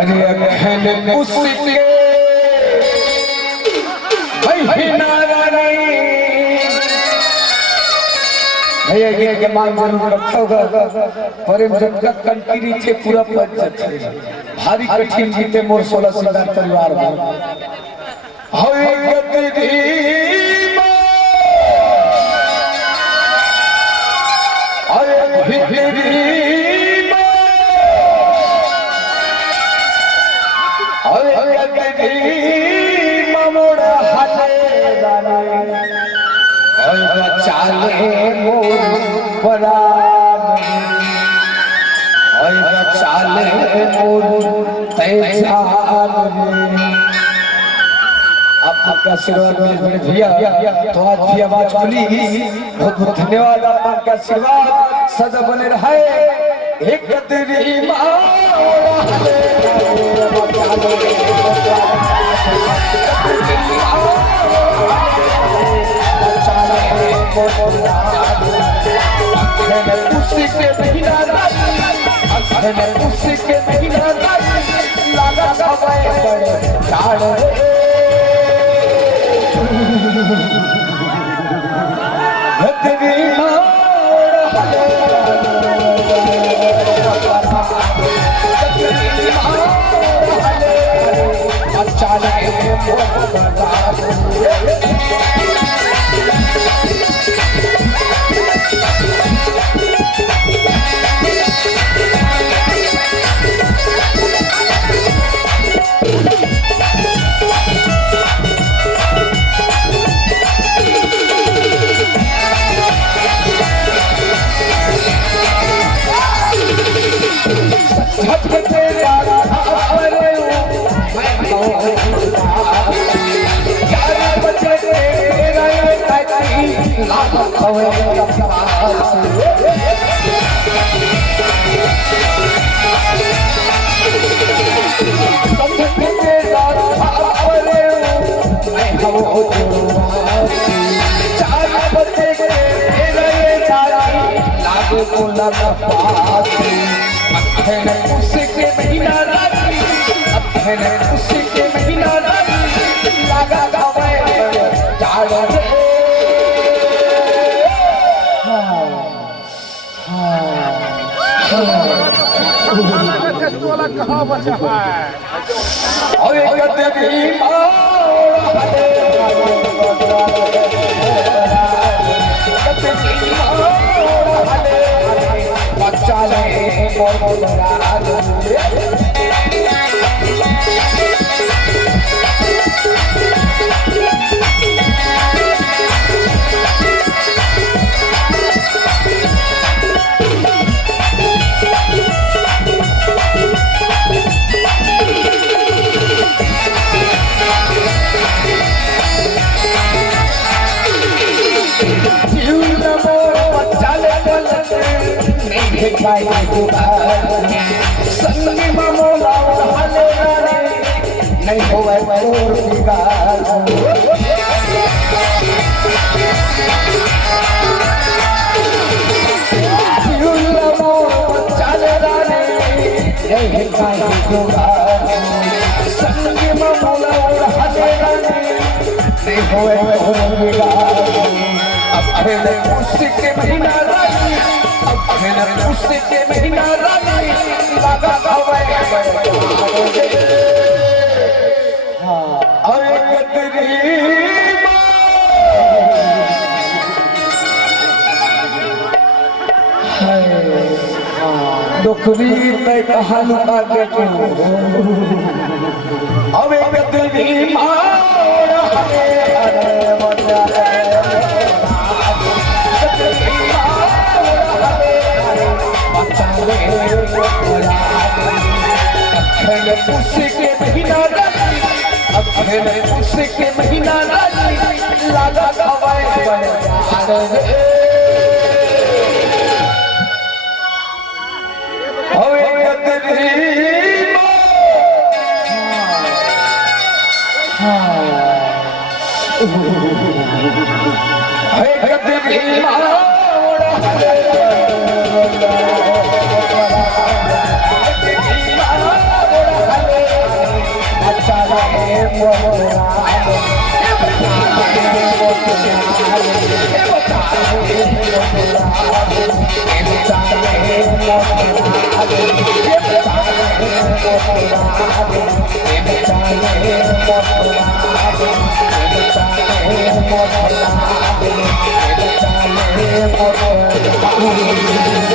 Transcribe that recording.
अरे अखन उसके भैया ये के मान जरूर रखा होगा पर जब तक कंटिन्यू थे पूरा पंच थे भारी कठिन जीते मोर 16 सिंगार परिवार में हवे गति अरे भितरी अरे गति मोड़ा हले दाना चाले मोर परान चाले मोर आपका आशीर्वाद मेरे भैया तो आज भी आवाज खुली बहुत बहुत धन्यवाद आपका आशीर्वाद सदा बने रहे एक तेरी उसी के महीना उसी के महीना लागा सवाए बड़े झाड़ अच्छा उसके महीना उसके महीना लगा कहाँ बचा और संगी मामोला हले नहीं होवे मोर बिगाड़ चले नहीं संगी मामोला हले नहीं होवे मोर बिगाड़ अब उसके महीना उससे के महीना लगा दुखरी तय कहा लुका के अब एक उसी के महीना उसी के महीना लागा Thank you.